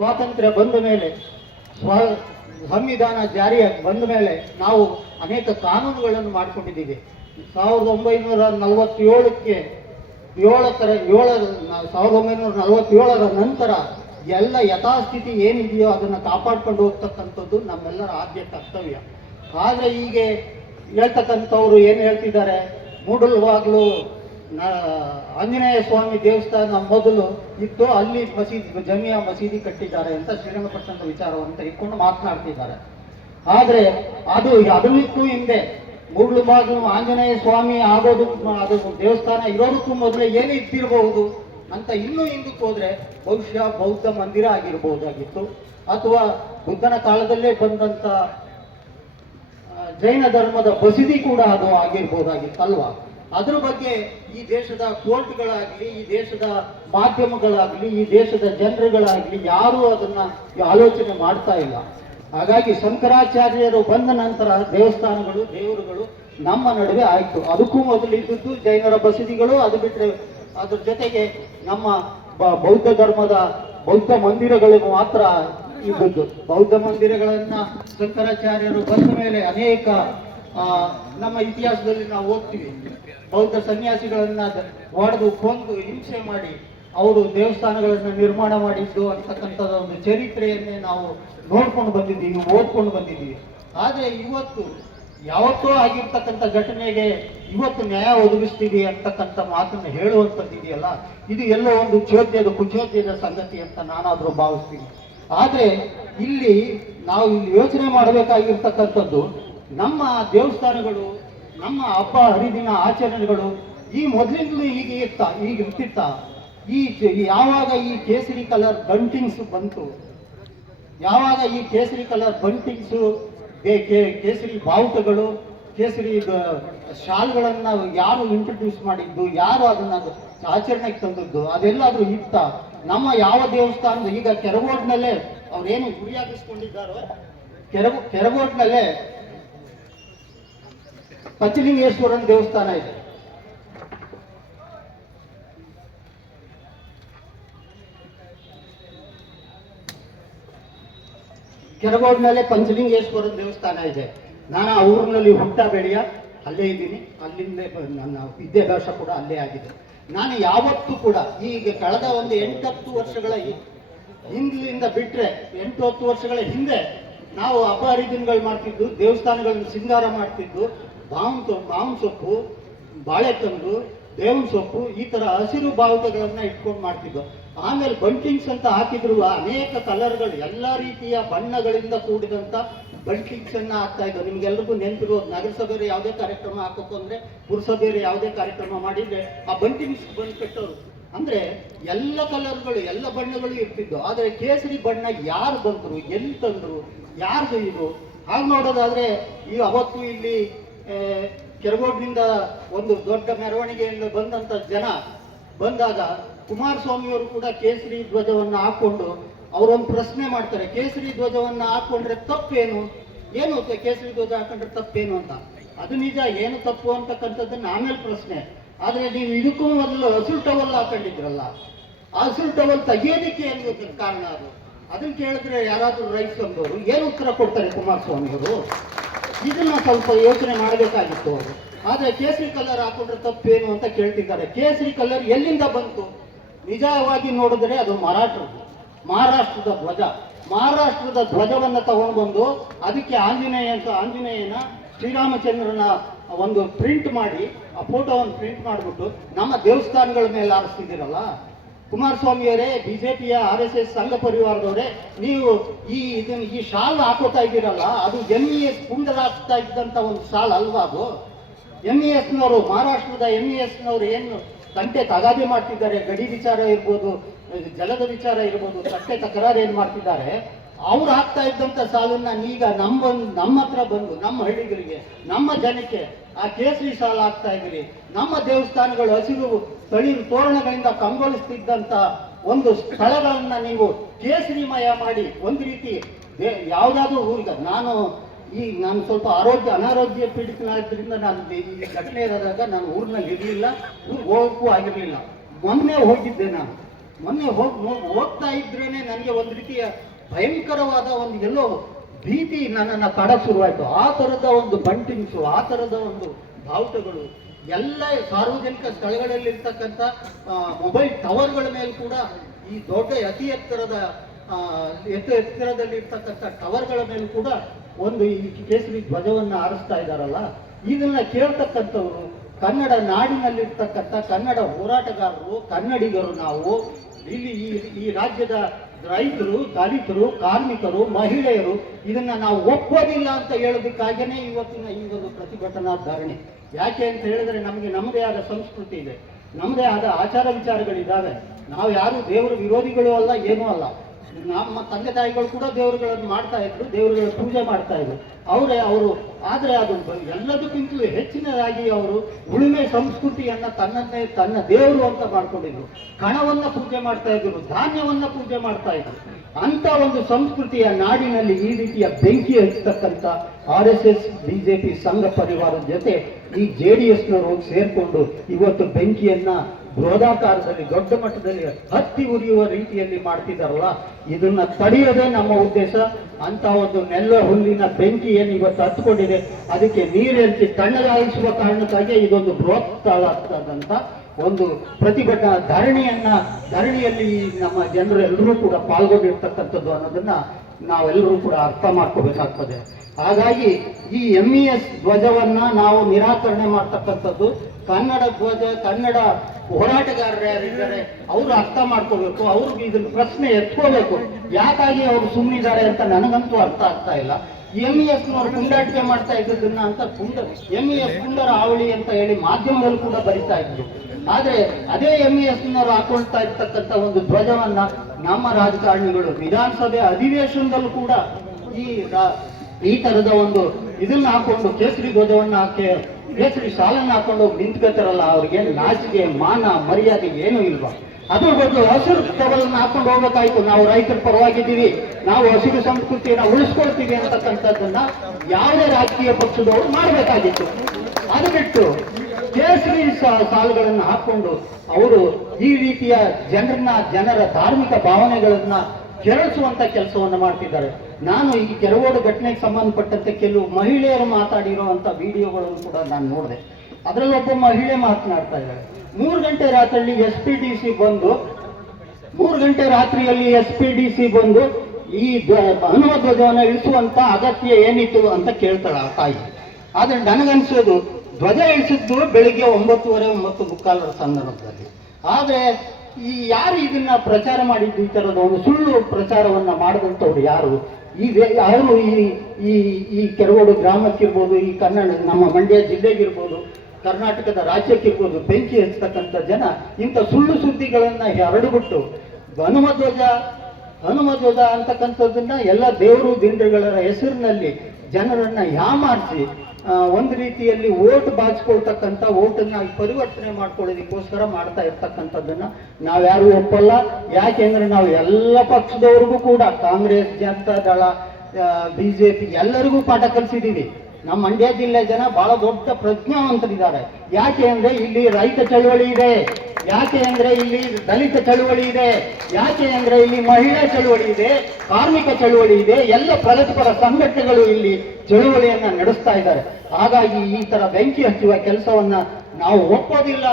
ಸ್ವಾತಂತ್ರ್ಯ ಬಂದ ಮೇಲೆ ಸಂವಿಧಾನ ಜಾರಿಯಾಗಿ ಬಂದ ಮೇಲೆ ನಾವು ಅನೇಕ ಕಾನೂನುಗಳನ್ನು ಮಾಡಿಕೊಂಡಿದ್ದೀವಿ. 1947ಕ್ಕೆ 1947ರ ನಂತರ ಎಲ್ಲ ಯಥಾಸ್ಥಿತಿ ಏನಿದೆಯೋ ಅದನ್ನು ಕಾಪಾಡ್ಕೊಂಡು ಹೋಗ್ತಕ್ಕಂಥದ್ದು ನಮ್ಮೆಲ್ಲರ ಆದ್ಯ ಕರ್ತವ್ಯ. ಆದರೆ ಈಗ ಹೇಳ್ತಕ್ಕಂಥವ್ರು ಏನು ಹೇಳ್ತಿದ್ದಾರೆ, ಮೂಡಲ್ವಾಗ್ಲೂ ಆಂಜನೇಯ ಸ್ವಾಮಿ ದೇವಸ್ಥಾನ ಮೊದಲು ಇತ್ತು, ಅಲ್ಲಿ ಜಮಿಯಾ ಮಸೀದಿ ಕಟ್ಟಿದ್ದಾರೆ ಅಂತ ಶ್ರೀರಂಗಪಟ್ಟಣದ ವಿಚಾರವನ್ನು ತೆಗೆದುಕೊಂಡು ಮಾತನಾಡ್ತಿದ್ದಾರೆ. ಆದರೆ ಅದಕ್ಕೂ ಹಿಂದೆ ಮೂಡಲಬಾಗಿಲು ಆಂಜನೇಯ ಸ್ವಾಮಿ ಆಗೋದು, ಅದು ದೇವಸ್ಥಾನ ಇರೋದಕ್ಕೂ ಮೊದಲೇ ಏನು ಇದ್ದಿರಬಹುದು ಅಂತ ಇನ್ನೂ ಹಿಂದಕ್ಕೆ ಹೋದ್ರೆ ಬಹುಶಃ ಬೌದ್ಧ ಮಂದಿರ ಆಗಿರ್ಬೋದಾಗಿತ್ತು, ಅಥವಾ ಬುದ್ಧನ ಕಾಲದಲ್ಲೇ ಬಂದಂತ ಜೈನ ಧರ್ಮದ ಬಸದಿ ಕೂಡ ಅದು ಆಗಿರ್ಬೋದಾಗಿತ್ತಲ್ವಾ. ಅದ್ರ ಬಗ್ಗೆ ಈ ದೇಶದ ಕೋರ್ಟ್ಗಳಾಗ್ಲಿ, ಈ ದೇಶದ ಮಾಧ್ಯಮಗಳಾಗ್ಲಿ, ಈ ದೇಶದ ಜನರುಗಳಾಗ್ಲಿ ಯಾರೂ ಅದನ್ನ ಆಲೋಚನೆ ಮಾಡ್ತಾ ಇಲ್ಲ. ಹಾಗಾಗಿ ಶಂಕರಾಚಾರ್ಯರು ಬಂದ ನಂತರ ದೇವಸ್ಥಾನಗಳು, ದೇವರುಗಳು ನಮ್ಮ ನಡುವೆ ಆಯಿತು. ಅದಕ್ಕೂ ಮೊದಲು ಇದ್ದದ್ದು ಜೈನರ ಬಸದಿಗಳು, ಅದು ಬಿಟ್ಟರೆ ಅದ್ರ ಜೊತೆಗೆ ನಮ್ಮ ಬೌದ್ಧ ಧರ್ಮದ ಬೌದ್ಧ ಮಂದಿರಗಳು ಮಾತ್ರ ಇದ್ದದ್ದು. ಬೌದ್ಧ ಮಂದಿರಗಳನ್ನ ಶಂಕರಾಚಾರ್ಯರು ಬಂದ ಮೇಲೆ ಅನೇಕ ನಮ್ಮ ಇತಿಹಾಸದಲ್ಲಿ ನಾವು ಓದ್ತೀವಿ, ಬೌದ್ಧ ಸನ್ಯಾಸಿಗಳನ್ನ ಹೊಡೆದು ಕೊಂದು ಹಿಂಸೆ ಮಾಡಿ ಅವರು ದೇವಸ್ಥಾನಗಳನ್ನು ನಿರ್ಮಾಣ ಮಾಡಿದ್ದು ಅಂತಕ್ಕಂಥದ್ದು ಒಂದು ಚರಿತ್ರೆಯನ್ನೇ ನಾವು ನೋಡ್ಕೊಂಡು ಬಂದಿದ್ದೀವಿ, ಓದ್ಕೊಂಡು ಬಂದಿದ್ದೀವಿ. ಆದರೆ ಇವತ್ತು ಯಾವತ್ತೋ ಆಗಿರ್ತಕ್ಕಂಥ ಘಟನೆಗೆ ಇವತ್ತು ನ್ಯಾಯ ಒದಗಿಸ್ತೀವಿ ಅಂತಕ್ಕಂಥ ಮಾತನ್ನು ಹೇಳುವಂಥದ್ದು ಇದೆಯಲ್ಲ, ಇದು ಎಲ್ಲೋ ಒಂದು ಕುಚೋದ್ಯದ ಸಂಗತಿ ಅಂತ ನಾನಾದರೂ ಭಾವಿಸ್ತೀನಿ. ಆದರೆ ನಾವು ಇಲ್ಲಿ ಯೋಚನೆ ಮಾಡಬೇಕಾಗಿರ್ತಕ್ಕಂಥದ್ದು, ನಮ್ಮ ದೇವಸ್ಥಾನಗಳು, ನಮ್ಮ ಹಬ್ಬ ಹರಿದಿನ ಆಚರಣೆಗಳು ಈ ಮೊದಲಿಂದಲೂ ಈಗ ಇರ್ತಿತ್ತ? ಯಾವಾಗ ಈ ಕೇಸರಿ ಕಲರ್ ಬಂಟಿಂಗ್ಸ್ ಬಂತು, ಯಾವಾಗ ಈ ಕೇಸರಿ ಕಲರ್ ಬಂಟಿಂಗ್ಸು, ಕೇಸರಿ ಬಾವುಟಗಳು, ಕೇಸರಿ ಶಾಲ್ಗಳನ್ನು ಯಾರು ಇಂಟ್ರೊಡ್ಯೂಸ್ ಮಾಡಿದ್ದು, ಯಾರು ಅದನ್ನ ಆಚರಣೆಗೆ ತಂದದ್ದು, ಅದೆಲ್ಲಾದ್ರೂ ಇತ್ತ? ನಮ್ಮ ಯಾವ ದೇವಸ್ಥಾನದ, ಈಗ ಕೆರಗೋಡ್ನಲ್ಲೇ ಅವ್ರೇನು ಗುರಿಯಾಗಿಸ್ಕೊಂಡಿದ್ದಾರೋ, ಕೆರಗೋಡ್ನಲ್ಲೇ ಪಂಚಲಿಂಗೇಶ್ವರನ ದೇವಸ್ಥಾನ ಇದೆ. ಕೆರಗೋಡ್ನಲ್ಲೇ ಪಂಚಲಿಂಗೇಶ್ವರನ ದೇವಸ್ಥಾನ ಇದೆ. ನಾನು ಆ ಊರಿನಲ್ಲಿ ಹುಟ್ಟ ಬೆಳೆಯ ಅಲ್ಲೇ ಇದ್ದೀನಿ, ಅಲ್ಲಿಂದ ನನ್ನ ವಿದ್ಯಾಭ್ಯಾಸ ಕೂಡ ಅಲ್ಲೇ ಆಗಿದೆ. ನಾನು ಯಾವತ್ತೂ ಕೂಡ ಈಗ ಕಳೆದ ಒಂದು 8-10 ವರ್ಷಗಳ ಹಿಂದಿನಿಂದ ಬಿಟ್ಟರೆ 8-10 ವರ್ಷಗಳ ಹಿಂದೆ ನಾವು ಹಬ್ಬ ಹರಿದಿನಗಳು ಮಾಡ್ತಿದ್ದು, ದೇವಸ್ಥಾನಗಳನ್ನು ಶೃಂಗಾರ ಮಾಡ್ತಿದ್ದು, ಮಾವಿನ ಸೊಪ್ಪು, ಬಾಳೆಕಂದು, ಬೇವಿನ ಸೊಪ್ಪು, ಈ ಥರ ಹಸಿರು ಬಾವುಟಗಳನ್ನ ಇಟ್ಕೊಂಡು ಮಾಡ್ತಿದ್ದು. ಆಮೇಲೆ ಬಂಟಿಂಗ್ಸ್ ಅಂತ ಹಾಕಿದ್ರು, ಅನೇಕ ಕಲರ್ಗಳು, ಎಲ್ಲ ರೀತಿಯ ಬಣ್ಣಗಳಿಂದ ಕೂಡಿದಂಥ ಬಂಟಿಂಗ್ಸ್ ಅನ್ನ ಹಾಕ್ತಾ ಇದ್ದು. ನಿಮ್ಗೆಲ್ರಿಗೂ ನೆನಪಿರೋದು, ನಗರಸಭೆಯವರು ಯಾವುದೇ ಕಾರ್ಯಕ್ರಮ ಹಾಕೋಕು ಅಂದ್ರೆ, ಪುರಸಭೆಯವರು ಯಾವುದೇ ಕಾರ್ಯಕ್ರಮ ಮಾಡಿದ್ರೆ ಆ ಬಂಟಿಂಗ್ಸ್ ಬಂದು ಕಟ್ಟೋರು. ಅಂದ್ರೆ ಎಲ್ಲ ಕಲರ್ಗಳು, ಎಲ್ಲ ಬಣ್ಣಗಳು ಇರ್ತಿದ್ದು. ಆದರೆ ಕೇಸರಿ ಬಣ್ಣ ಯಾರು ಬಂದರು, ಎಲ್ಲಿ ತಂದರು, ಯಾರ್ದು ಇದು? ಹಾಗೆ ನೋಡೋದಾದ್ರೆ ಅವತ್ತು ಇಲ್ಲಿ ಕೆರಗೋಡ್ನಿಂದ ಒಂದು ದೊಡ್ಡ ಮೆರವಣಿಗೆಯಿಂದ ಬಂದಂತ ಜನ ಬಂದಾಗ ಕುಮಾರಸ್ವಾಮಿಯವರು ಕೂಡ ಕೇಸರಿ ಧ್ವಜವನ್ನು ಹಾಕೊಂಡು ಅವರೊಂದು ಪ್ರಶ್ನೆ ಮಾಡ್ತಾರೆ, ಕೇಸರಿ ಧ್ವಜವನ್ನು ಹಾಕೊಂಡ್ರೆ ತಪ್ಪೇನು, ಏನು ಕೇಸರಿ ಧ್ವಜ ಹಾಕೊಂಡ್ರೆ ತಪ್ಪೇನು ಅಂತ. ಅದು ನಿಜ, ಏನು ತಪ್ಪು ಅಂತಕ್ಕಂಥದ್ದನ್ನ ಆಮೇಲೆ ಪ್ರಶ್ನೆ. ಆದರೆ ನೀವು ಇದಕ್ಕೂ ಮೊದಲು ಹಸಿರು ಟವಲ್ ಹಾಕೊಂಡಿದ್ರಲ್ಲ, ಆ ಹಸಿರು ಟವಲ್ ತೆಗಿಯೋದಕ್ಕೆ ಏನು ಕಾರಣ? ಅದನ್ನ ಕೇಳಿದ್ರೆ ಯಾರಾದ್ರೂ ರೈತ ಬಂದವರು ಏನು ಉತ್ತರ ಕೊಡ್ತಾರೆ ಕುಮಾರಸ್ವಾಮಿಯವರು? ಇದನ್ನ ಸ್ವಲ್ಪ ಯೋಚನೆ ಮಾಡಬೇಕಾಗಿತ್ತು ಅವರು. ಆದರೆ ಕೇಸರಿ ಕಲರ್ ಹಾಕೊಂಡ್ರೆ ತಪ್ಪೇನು ಅಂತ ಕೇಳ್ತಿದ್ದಾರೆ. ಕೇಸರಿ ಕಲರ್ ಎಲ್ಲಿಂದ ಬಂತು? ನಿಜವಾಗಿ ನೋಡಿದ್ರೆ ಅದು ಮಹಾರಾಷ್ಟ್ರದ ಧ್ವಜ. ಮಹಾರಾಷ್ಟ್ರದ ಧ್ವಜವನ್ನು ತಗೊಂಡು ಬಂದು ಅದಕ್ಕೆ ಆಂಜನೇಯನ ಶ್ರೀರಾಮಚಂದ್ರನ ಒಂದು ಪ್ರಿಂಟ್ ಮಾಡಿ, ಆ ಫೋಟೋವನ್ನು ಪ್ರಿಂಟ್ ಮಾಡಿಬಿಟ್ಟು ನಮ್ಮ ದೇವಸ್ಥಾನಗಳ ಮೇಲೆ ಆರಿಸ್ತಿದ್ದೀರಲ್ಲ ಕುಮಾರಸ್ವಾಮಿಯವರೇ, ಬಿಜೆಪಿಯ RSS ಸಂಘ ಪರಿವಾರದವರೇ, ನೀವು ಈ ಶಾಲ್ ಹಾಕೋತಾ ಇದ್ದೀರಲ್ಲ, ಅದು MES ಪುಂಡರಾಗ್ತಾ ಇದ್ದಂತ ಒಂದು ಶಾಲ್ ಅಲ್ವಾ ಅದು? MESನವರು, ಮಹಾರಾಷ್ಟ್ರದ MESನವರು ಏನು ತಂಟೆ ತಗಾದೆ ಮಾಡ್ತಿದ್ದಾರೆ, ಗಡಿ ವಿಚಾರ ಇರ್ಬೋದು, ಜಲದ ವಿಚಾರ ಇರ್ಬೋದು, ತಂಟೆ ತಕರಾರು ಏನು ಮಾಡ್ತಿದ್ದಾರೆ, ಅವ್ರು ಹಾಕ್ತಾ ಇದ್ದಂಥ ಸಾಲನ್ನ ಈಗ ನಮ್ಮ ಹತ್ರ ಬಂದು, ನಮ್ಮ ಹಳ್ಳಿಗಳಿಗೆ, ನಮ್ಮ ಜನಕ್ಕೆ ಆ ಕೇಸರಿ ಸಾಲ ಹಾಕ್ತಾ ಇದ್ದೀರಿ. ನಮ್ಮ ದೇವಸ್ಥಾನಗಳು ಹಸಿರು ತಳಿರು ತೋರಣಗಳಿಂದ ಕಂಗೊಳಿಸ್ತಿದ್ದಂಥ ಒಂದು ಸ್ಥಳಗಳನ್ನ ನೀವು ಕೇಸರಿಮಯ ಮಾಡಿ ಒಂದು ರೀತಿ ಯಾವುದಾದ್ರೂ ಊರಿಗೆ, ನಾನು ಸ್ವಲ್ಪ ಅನಾರೋಗ್ಯ ಪೀಡಿತನಾದ್ರಿಂದ ನಾನು ಈ ಘಟನೆ ಇರೋದಾಗ ನಾನು ಊರಿನಲ್ಲಿ ಇರಲಿಲ್ಲ, ಊರಿಗೆ ಹೋಗೋಕ್ಕೂ ಆಗಿರಲಿಲ್ಲ. ಮೊನ್ನೆ ಹೋಗಿದ್ದೆ ನಾನು ಮೊನ್ನೆ ಹೋಗ್ತಾ ಇದ್ರೇನೆ ನನಗೆ ಒಂದು ರೀತಿಯ ಭಯಂಕರವಾದ ಒಂದು ಎಲ್ಲೋ ಭೀತಿ ನನ್ನನ್ನು ಕಾಡಕ್ಕೆ ಶುರುವಾಯಿತು. ಆ ಥರದ ಒಂದು ಬಂಟಿಂಗ್ಸು, ಆ ಥರದ ಒಂದು ಬಾವುಟಗಳು ಎಲ್ಲ ಸಾರ್ವಜನಿಕ ಸ್ಥಳಗಳಲ್ಲಿರ್ತಕ್ಕಂಥ ಮೊಬೈಲ್ ಟವರ್ಗಳ ಮೇಲೆ ಕೂಡ ಈ ದೊಡ್ಡ ಅತಿ ಎತ್ತರದಲ್ಲಿ ಇರ್ತಕ್ಕಂಥ ಟವರ್ಗಳ ಮೇಲೆ ಕೂಡ ಒಂದು ಈ ಕೇಸರಿ ಧ್ವಜವನ್ನು ಹಾರಿಸ್ತಾ ಇದ್ದಾರಲ್ಲ, ಇದನ್ನ ಕೇಳ್ತಕ್ಕಂಥವ್ರು ಕನ್ನಡ ನಾಡಿನಲ್ಲಿರ್ತಕ್ಕಂಥ ಕನ್ನಡ ಹೋರಾಟಗಾರರು, ಕನ್ನಡಿಗರು ನಾವು ಇಲ್ಲಿ ಈ ರಾಜ್ಯದ ರೈತರು, ದಲಿತರು, ಕಾರ್ಮಿಕರು, ಮಹಿಳೆಯರು ಇದನ್ನ ನಾವು ಒಪ್ಪೋದಿಲ್ಲ ಅಂತ ಹೇಳೋದಕ್ಕಾಗೇನೆ ಇವತ್ತಿನ ಈ ಒಂದು ಪ್ರತಿಭಟನಾ ಧರಣಿ. ಯಾಕೆ ಅಂತ ಹೇಳಿದ್ರೆ ನಮಗೆ ನಮ್ಮದೇ ಆದ ಸಂಸ್ಕೃತಿ ಇದೆ, ನಮ್ಮದೇ ಆದ ಆಚಾರ ವಿಚಾರಗಳಿದ್ದಾವೆ. ನಾವು ಯಾರು ದೇವರ ವಿರೋಧಿಗಳು ಅಲ್ಲ, ಏನೂ ಅಲ್ಲ. ನಮ್ಮ ತಂದೆ ತಾಯಿಗಳು ಕೂಡ ದೇವರುಗಳನ್ನು ಮಾಡ್ತಾ ಇದ್ರು, ದೇವರುಗಳ ಪೂಜೆ ಮಾಡ್ತಾ ಇದ್ರು. ಅವರು ಆದರೆ ಅದು ಎಲ್ಲದಕ್ಕಿಂತಲೂ ಹೆಚ್ಚಿನದಾಗಿ ಅವರು ಉಳುಮೆ ಸಂಸ್ಕೃತಿಯನ್ನ ತನ್ನ ದೇವರು ಅಂತ ಮಾಡ್ಕೊಂಡಿದ್ರು. ಕಣವನ್ನ ಪೂಜೆ ಮಾಡ್ತಾ ಇದ್ರು, ಧಾನ್ಯವನ್ನ ಪೂಜೆ ಮಾಡ್ತಾ ಇದ್ರು. ಅಂತ ಒಂದು ಸಂಸ್ಕೃತಿಯ ನಾಡಿನಲ್ಲಿ ಈ ರೀತಿಯ ಬೆಂಕಿ ಹಚ್ಚತಕ್ಕಂಥ RSS BJP ಸಂಘ ಪರಿವಾರದ ಜೊತೆ ಈ JDSನವರು ಸೇರ್ಕೊಂಡು ಇವತ್ತು ಬೆಂಕಿಯನ್ನ ಬೃಹದಾಕಾರದಲ್ಲಿ ದೊಡ್ಡ ಮಟ್ಟದಲ್ಲಿ ಹತ್ತಿ ಉರಿಯುವ ರೀತಿಯಲ್ಲಿ ಮಾಡ್ತಿದ್ದಾರಲ್ಲ, ಇದನ್ನ ತಡೆಯೋದೇ ನಮ್ಮ ಉದ್ದೇಶ. ಅಂತ ಒಂದು ನೆಲ್ಲ ಹುಲ್ಲಿನ ಬೆಂಕಿ ಏನು ಇವತ್ತು ಹತ್ಕೊಂಡಿದೆ, ಅದಕ್ಕೆ ನೀರೆಂಚಿ ತಣ್ಣಗಾಯಿಸುವ ಕಾರಣಕ್ಕಾಗಿ ಇದೊಂದು ಬೃಹತ್ತಾದಂತ ಒಂದು ಪ್ರತಿಭಟನಾ ಧರಣಿಯಲ್ಲಿ ನಮ್ಮ ಜನರೆಲ್ಲರೂ ಕೂಡ ಪಾಲ್ಗೊಂಡಿರ್ತಕ್ಕಂಥದ್ದು ಅನ್ನೋದನ್ನ ನಾವೆಲ್ಲರೂ ಕೂಡ ಅರ್ಥ ಮಾಡ್ಕೋಬೇಕಾಗ್ತದೆ. ಹಾಗಾಗಿ ಈ MES ಧ್ವಜವನ್ನ ನಾವು ನಿರಾಕರಣೆ ಮಾಡ್ತಕ್ಕಂಥದ್ದು, ಕನ್ನಡ ಧ್ವಜ, ಕನ್ನಡ ಹೋರಾಟಗಾರರು ಯಾರಿದ್ದಾರೆ ಅವರು ಅರ್ಥ ಮಾಡ್ಕೋಬೇಕು, ಅವ್ರಿಗೆ ಇದನ್ನ ಪ್ರಶ್ನೆ ಎತ್ಕೋಬೇಕು. ಯಾಕಾಗಿ ಅವರು ಸುಮ್ಮನಿದ್ದಾರೆ ಅಂತ ನನಗಂತೂ ಅರ್ಥ ಆಗ್ತಾ ಇಲ್ಲ. MESನವರು ಪುಂಡಾಟಿಕೆ ಮಾಡ್ತಾ ಇದ್ದದನ್ನ ಅಂತ MES ಪುಂಡರ ಆವಳಿ ಅಂತ ಹೇಳಿ ಮಾಧ್ಯಮದಲ್ಲಿ ಕೂಡ ಬರಿತಾ ಇದ್ರು. ಆದ್ರೆ ಅದೇ MESನವರು ಹಾಕೊಳ್ತಾ ಇರ್ತಕ್ಕಂಥ ಒಂದು ಧ್ವಜವನ್ನ ನಮ್ಮ ರಾಜಕಾರಣಿಗಳು ವಿಧಾನಸಭೆ ಅಧಿವೇಶನದಲ್ಲೂ ಕೂಡ ಈ ತರದ ಒಂದು ಇದನ್ನ ಹಾಕೊಂಡು ಕೇಸರಿ ಧ್ವಜವನ್ನ ಕೇಸರಿ ಶಾಲನ್ನ ಹಾಕೊಂಡು ನಿಂತ್ಕೋತಾರಲ್ಲ, ಅವ್ರಿಗೆ ನಾಚಿಕೆ, ಮಾನ, ಮರ್ಯಾದೆ ಏನೂ ಇಲ್ವಾ? ಅದ್ರ ಬದಲು ಹಸಿರು ಟವಲನ್ನ ಹಾಕೊಂಡು ಹೋಗ್ಬೇಕಾಯ್ತು. ನಾವು ರೈತರ ಪರವಾಗಿದ್ದೀವಿ, ನಾವು ಹಸಿರು ಸಂಸ್ಕೃತಿಯನ್ನ ಉಳಿಸ್ಕೊಳ್ತೀವಿ ಅಂತಕ್ಕಂಥದ್ದನ್ನ ಯಾವುದೇ ರಾಜಕೀಯ ಪಕ್ಷದವರು ಮಾಡಬೇಕಾಗಿತ್ತು. ಅದು ಬಿಟ್ಟು ಕೇಸರಿ ಸಾಲುಗಳನ್ನು ಹಾಕೊಂಡು ಅವರು ಈ ರೀತಿಯ ಜನರ ಧಾರ್ಮಿಕ ಭಾವನೆಗಳನ್ನ ಕೆರಳಿಸುವಂತ ಕೆಲಸವನ್ನು ಮಾಡ್ತಿದ್ದಾರೆ. ನಾನು ಈ ಕೆರಗೋಡು ಘಟನೆಗೆ ಸಂಬಂಧಪಟ್ಟಂತೆ ಕೆಲವು ಮಹಿಳೆಯರು ಮಾತಾಡಿರುವಂತ ವಿಡಿಯೋಗಳನ್ನು ಕೂಡ ನಾನು ನೋಡಿದೆ. ಅದರಲ್ಲಿ ಒಬ್ಬ ಮಹಿಳೆ ಮಾತನಾಡ್ತಾ ಇದ್ದಾರೆ, 3 ಗಂಟೆ ರಾತ್ರಿಯಲ್ಲಿ SPDC ಬಂದು ಈ ಹನುಮ ಧ್ವಜವನ್ನು ಇಳಿಸುವಂತ ಅಗತ್ಯ ಏನಿತ್ತು ಅಂತ ಕೇಳ್ತಾಳ ಆ ತಾಯಿ. ಆದ್ರೆ ನನಗನ್ಸೋದು ಧ್ವಜ ಇಳಿಸಿದ್ದು ಬೆಳಿಗ್ಗೆ 9:30 ಸಂದರ್ಭದಲ್ಲಿ. ಆದ್ರೆ ಯಾರು ಇದನ್ನ ಪ್ರಚಾರ ಮಾಡಿದ್ದು, ಈ ತರದ ಒಂದು ಸುಳ್ಳು ಪ್ರಚಾರವನ್ನ ಮಾಡಿದಂಥವ್ರು ಯಾರು? ಅವರು ಈ ಕೆರಗೋಡು ಗ್ರಾಮಕ್ಕಿರ್ಬೋದು, ಈ ನಮ್ಮ ಮಂಡ್ಯ ಜಿಲ್ಲೆಗಿರ್ಬೋದು, ಕರ್ನಾಟಕದ ರಾಜ್ಯಕ್ಕಿರ್ಬೋದು, ಬೆಂಕಿ ಹಚ್ಚತಕ್ಕಂಥ ಜನ ಇಂಥ ಸುಳ್ಳು ಸುದ್ದಿಗಳನ್ನ ಹರಡುಬಿಟ್ಟು ಹನುಮ ಧ್ವಜ ಅಂತಕ್ಕಂಥದ್ದನ್ನ ಎಲ್ಲ ದೇವರು ದಿಂಡ್ರುಗಳ ಹೆಸರಿನಲ್ಲಿ ಜನರನ್ನ ಯಾಮಾರಿಸಿ ಒಂದು ರೀತಿಯಲ್ಲಿ ಓಟ್ ಬಾಚಿಕೊಳ್ತಕ್ಕಂಥ, ಓಟನ್ನ ಪರಿವರ್ತನೆ ಮಾಡ್ಕೊಳ್ಳೋದಕ್ಕೋಸ್ಕರ ಮಾಡ್ತಾ ಇರ್ತಕ್ಕಂಥದ್ದನ್ನ ನಾವ್ಯಾರು ಒಪ್ಪಲ್ಲ. ಯಾಕೆಂದ್ರೆ ನಾವು ಎಲ್ಲ ಪಕ್ಷದವ್ರಿಗೂ ಕೂಡ ಕಾಂಗ್ರೆಸ್, ಜನತಾ ದಳ, BJP ಎಲ್ಲರಿಗೂ ಪಾಠ ಕಲಿಸಿದ್ದೀವಿ. ನಮ್ಮ ಮಂಡ್ಯ ಜಿಲ್ಲೆ ಜನ ಬಹಳ ದೊಡ್ಡ ಪ್ರಜ್ಞಾವಂತರಿದ್ದಾರೆ. ಯಾಕೆ ಅಂದ್ರೆ ಇಲ್ಲಿ ರೈತ ಚಳವಳಿ ಇದೆ, ಯಾಕೆ ಅಂದ್ರೆ ಇಲ್ಲಿ ದಲಿತ ಚಳವಳಿ ಇದೆ, ಯಾಕೆ ಅಂದ್ರೆ ಇಲ್ಲಿ ಮಹಿಳಾ ಚಳವಳಿ ಇದೆ, ಕಾರ್ಮಿಕ ಚಳವಳಿ ಇದೆ, ಎಲ್ಲ ಪ್ರಗತಿಪರ ಸಂಘಟನೆಗಳು ಇಲ್ಲಿ ಚಳವಳಿಯನ್ನ ನಡೆಸ್ತಾ ಇದ್ದಾರೆ. ಹಾಗಾಗಿ ಈ ತರ ಬೆಂಕಿ ಹಚ್ಚುವ ಕೆಲಸವನ್ನ ನಾವು ಒಪ್ಪೋದಿಲ್ಲ.